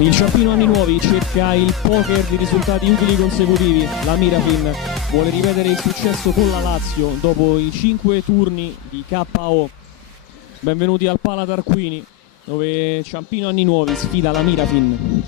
Il Ciampino Anni Nuovi cerca il poker di risultati utili consecutivi. La Mirafin vuole ripetere il successo con la Lazio dopo i 5 turni di KO. Benvenuti al Pala Tarquini, dove Ciampino Anni Nuovi sfida la Mirafin.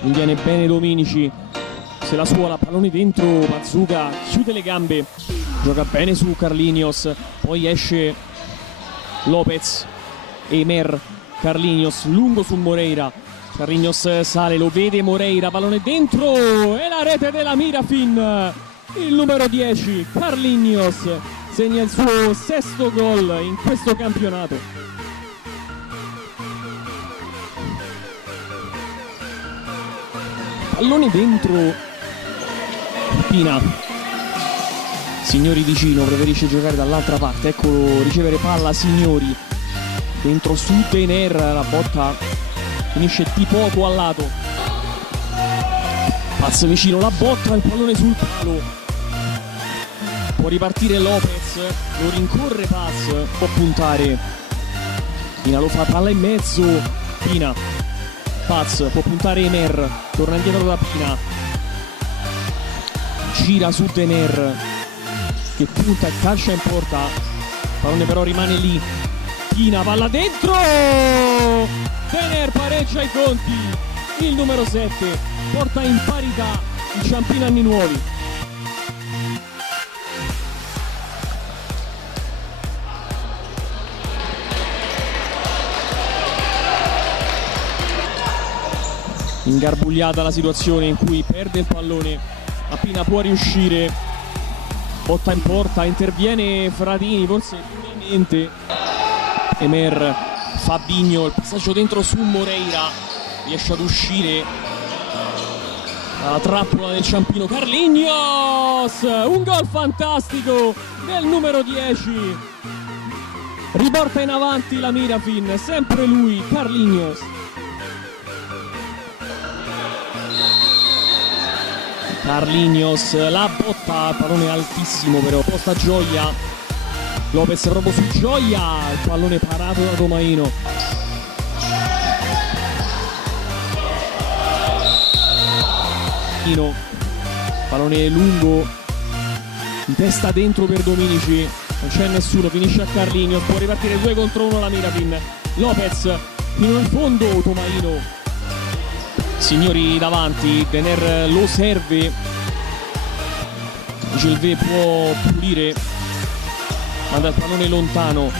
Viene bene Dominici, se la suola, pallone dentro, Mazzuca chiude le gambe, gioca bene su Carlinhos, poi esce Lopez, Emer, Carlinhos lungo su Moreira, Carlinhos sale, lo vede Moreira, pallone dentro e la rete della Mirafin. Il numero 10 Carlinhos segna il suo 6º gol in questo campionato. Pallone dentro, Pina, Signori vicino, preferisce giocare dall'altra parte, eccolo ricevere palla Signori, dentro su Tener, la botta finisce di poco al lato, Paz vicino, la botta, il pallone sul palo, può ripartire Lopez, lo rincorre Paz, può puntare, Pina lo fa, palla in mezzo, Pina, Paz può puntare Emer, torna indietro da Pina, gira su Tener che punta e calcia in porta, pallone però rimane lì, Pina, palla dentro, Tener pareggia i conti, il numero 7 porta in parità il Ciampino Anni Nuovi. Ingarbugliata la situazione in cui perde il pallone, ma Pina può riuscire, botta in porta, interviene Fratini, forse finalmente, Emer, Fabinho, il passaggio dentro su Moreira, riesce ad uscire dalla trappola del Ciampino, Carlinhos, un gol fantastico del numero 10, riporta in avanti la Mirafin, sempre lui, Carlinhos. Carlinhos, la botta, pallone altissimo però, posta Gioia, Lopez proprio su Gioia, il pallone parato da Tomaino. Pallone lungo, in testa dentro per Dominici, non c'è nessuno, finisce a Carlinhos, può ripartire 2 contro 1 la Mirafin, Lopez fino in fondo, Tomaino. Signori davanti, Tener lo serve, Gelvé può pulire, manda il pallone lontano,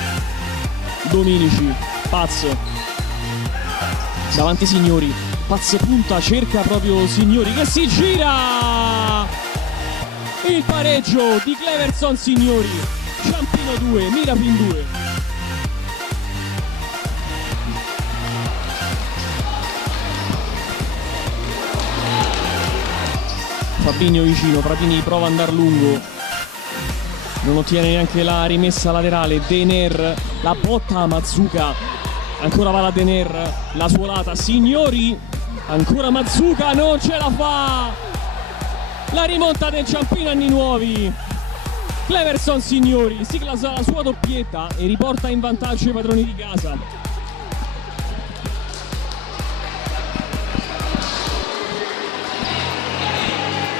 Dominici, Paz, davanti Signori, Paz punta, cerca proprio Signori che si gira, il pareggio di Cleverson Signori, Ciampino 2, Mirafin 2. Fabinho vicino, Fratini prova ad andare lungo, non ottiene neanche la rimessa laterale, Tener, la botta a Mazzuca, ancora va la Tener, la suolata, Signori, ancora Mazzuca, non ce la fa, la rimonta del Ciampino Anni Nuovi, Cleverson Signori sigla la sua doppietta e riporta in vantaggio i padroni di casa.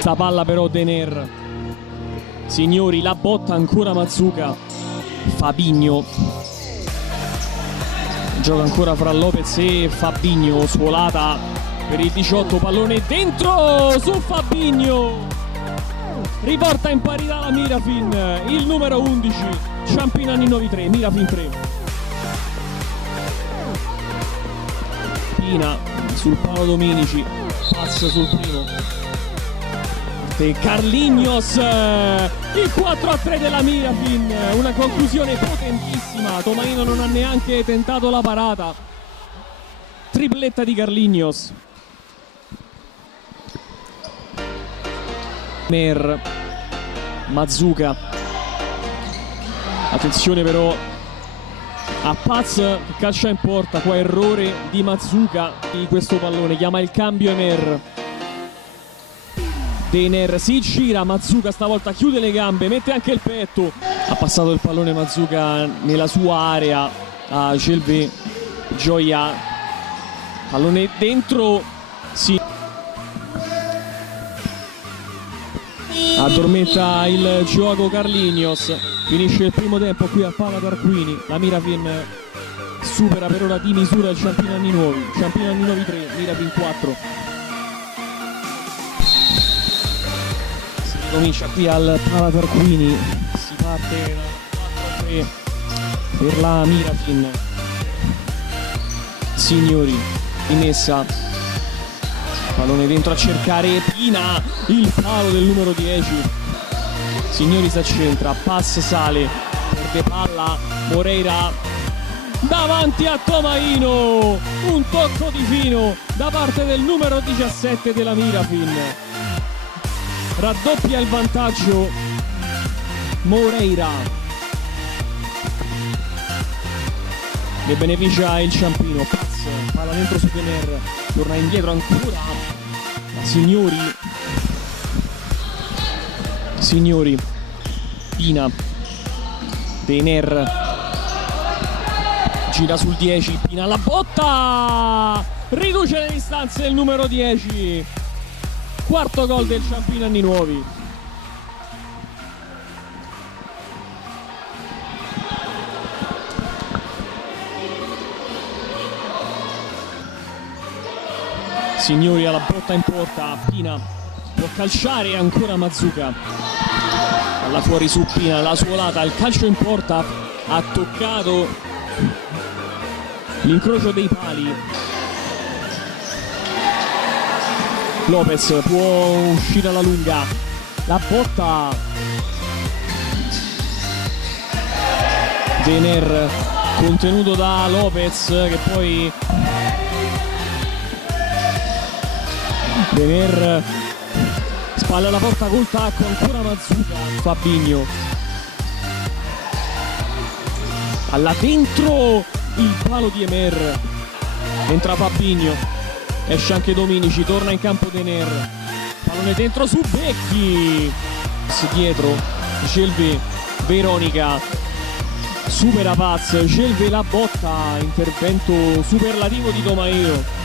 Sta palla però Tener, Signori, la botta ancora Mazzuca, Fabinho, gioca ancora fra Lopez e Fabinho, suolata per il 18, pallone dentro su Fabinho, riporta in parità la Mirafin, il numero 11, Ciampino Anni Nuovi 3, Mirafin 3. Pina sul palo Dominici, passa sul primo, Carlinhos, il 4-3 della Mirafin, una conclusione potentissima, Tomaino non ha neanche tentato la parata, tripletta di Carlinhos. Mer, Mazzuca, attenzione però a Paz che calcia in porta, qua errore di Mazzuca di questo pallone, chiama il cambio Emer. Dener si gira, Mazzuca stavolta chiude le gambe, mette anche il petto, ha passato il pallone Mazzuca nella sua area a Gelvé. Gioia, pallone dentro, sì, addormenta il gioco Carlinhos. Finisce il primo tempo qui a Pala d'Arquini. La Mirafin supera per ora di misura il Ciampino Anni Nuovi. Ciampino Anni Nuovi 3, Mirafin 4. Si ricomincia qui al Pala d'Arquini, si parte da 4-3 per la Mirafin. Signori, rimessa, pallone dentro a cercare Pina, il palo del numero 10. Signori si accentra, pass sale, perde palla, Moreira davanti a Tomaino, un tocco di fino da parte del numero 17 della Mirafin, raddoppia il vantaggio Moreira, ne beneficia il Ciampino. Pass, palla dentro su Dener, torna indietro ancora la Signori, Pina, Dener, gira sul 10, Pina alla botta, riduce le distanze del numero 10, quarto gol del Ciampino Anni Nuovi. Signori alla botta in porta, Pina può calciare, ancora Mazzuca, alla fuori su Pina, la suolata, il calcio in porta, ha toccato l'incrocio dei pali. Lopez può uscire alla lunga, la botta, Dener contenuto da Lopez che poi Dener spalla la porta col tacco, ancora Mazzuca, Fabinho alla dentro, il palo di Emer, entra Fabinho, esce anche Dominici, torna in campo Dener, pallone dentro su Becchi, dietro Gelvé, Veronica supera Paz, Gelvé la botta, intervento superlativo di Tomaino,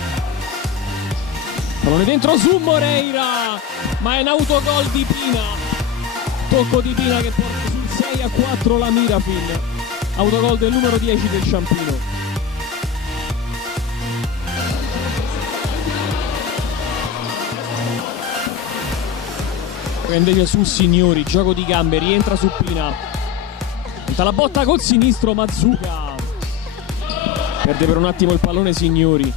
pallone dentro su Moreira, ma è un autogol di Pina, tocco di Pina che porta sul 6-4 la Mirafin, autogol del numero 10 del Ciampino. Prende su Signori, gioco di gambe, rientra su Pina, tenta la botta col sinistro Mazzuca, perde per un attimo il pallone Signori,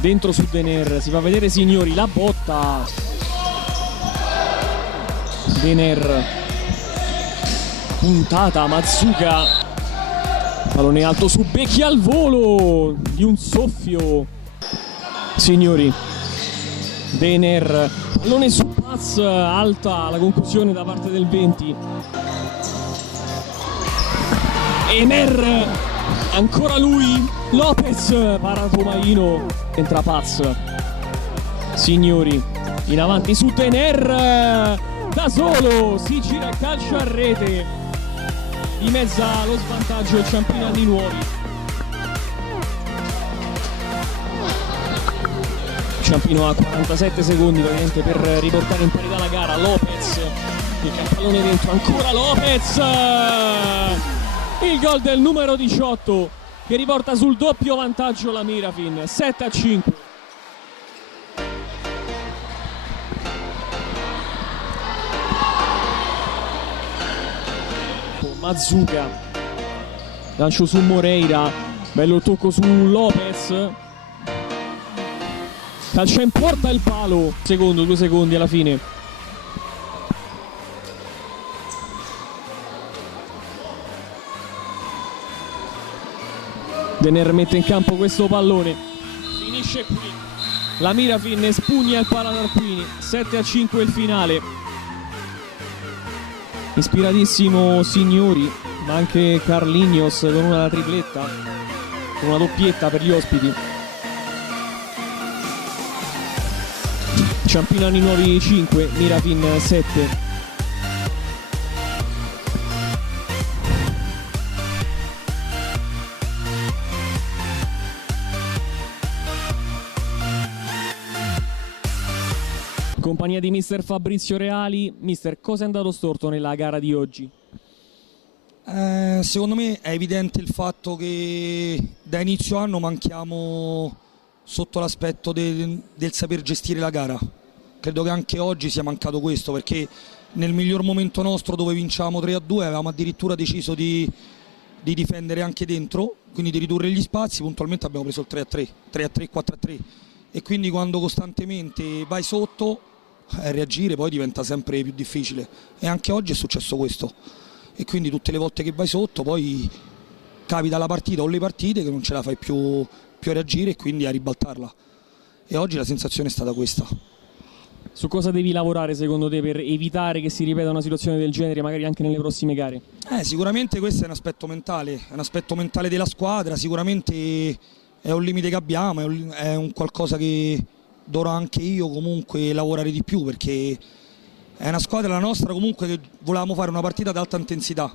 dentro su Dener, si fa vedere Signori, la botta, Dener, puntata Mazzuca, pallone alto su Becchi al volo, di un soffio, Signori, Dener, pallone su Paz, alta la conclusione da parte del 20, Emer, ancora lui, Lopez, para Tomaino, entra Paz, Signori, in avanti su Dener, da solo, si gira il calcio a rete, dimezza lo svantaggio il Ciampino Anni Nuovi. Ciampino ha 47 secondi praticamente per riportare in parità la gara. Lopez, il pallone dentro, ancora Lopez, il gol del numero 18 che riporta sul doppio vantaggio la Mirafin, 7-5. Mazzuca, lancio su Moreira, bello tocco su Lopez, calcia in porta il palo, 2 secondi alla fine. Dener mette in campo questo pallone, finisce qui, la Mirafin espugna il Pala d'Arquini, 7-5 il finale. Ispiratissimo Signori, ma anche Carlinhos con una tripletta, con una doppietta per gli ospiti. Ciampino Anni Nuovi 5, Mirafin 7. Compagnia di mister Fabrizio Reali. Mister, cosa è andato storto nella gara di oggi? Secondo me è evidente il fatto che da inizio anno manchiamo sotto l'aspetto del saper gestire la gara. Credo che anche oggi sia mancato questo, perché nel miglior momento nostro, dove vinciamo 3-2, avevamo addirittura deciso di difendere anche dentro, quindi di ridurre gli spazi. Puntualmente abbiamo preso il 3-3, 3-3, 4-3, e quindi quando costantemente vai sotto, reagire poi diventa sempre più difficile, e anche oggi è successo questo, e quindi tutte le volte che vai sotto poi capita la partita o le partite che non ce la fai più a reagire e quindi a ribaltarla, e oggi la sensazione è stata questa. Su cosa devi lavorare secondo te per evitare che si ripeta una situazione del genere magari anche nelle prossime gare? Sicuramente questo è un aspetto mentale della squadra, sicuramente è un limite che abbiamo, è un qualcosa che dovrò anche io comunque lavorare di più, perché è una squadra, la nostra, comunque, che volevamo fare una partita ad alta intensità,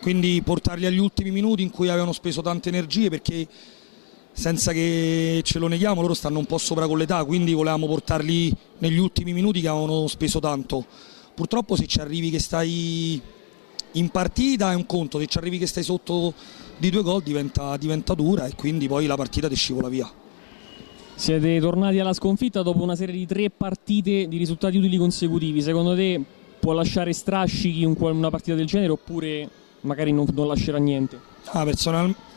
quindi portarli agli ultimi minuti in cui avevano speso tante energie, perché senza che ce lo neghiamo loro stanno un po' sopra con l'età, quindi volevamo portarli negli ultimi minuti che avevano speso tanto. Purtroppo se ci arrivi che stai in partita è un conto, se ci arrivi che stai sotto di 2 gol diventa dura, e quindi poi la partita ti scivola via. Siete tornati alla sconfitta dopo una serie di 3 partite di risultati utili consecutivi. Secondo te può lasciare strascichi una partita del genere, oppure magari non lascerà niente?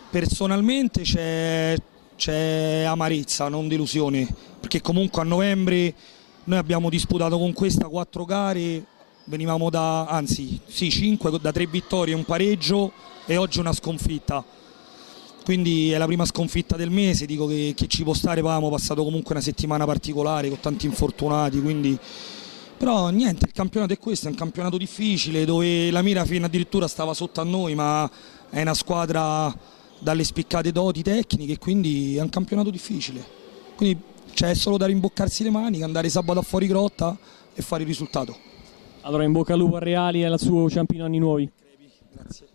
Personalmente c'è amarezza, non delusione, perché comunque a novembre noi abbiamo disputato con questa 4 gare, venivamo da 5, da 3 vittorie e un pareggio, e oggi una sconfitta. Quindi è la prima sconfitta del mese, dico che ci può stare, poi abbiamo passato comunque una settimana particolare con tanti infortunati, quindi... Però niente, il campionato è questo, è un campionato difficile dove la Mirafin addirittura stava sotto a noi, ma è una squadra dalle spiccate doti tecniche, quindi è un campionato difficile. Quindi c'è solo da rimboccarsi le maniche, andare sabato a fuori grotta e fare il risultato. Allora in bocca al lupo a Reali e al suo Ciampino Anni Nuovi. Grazie.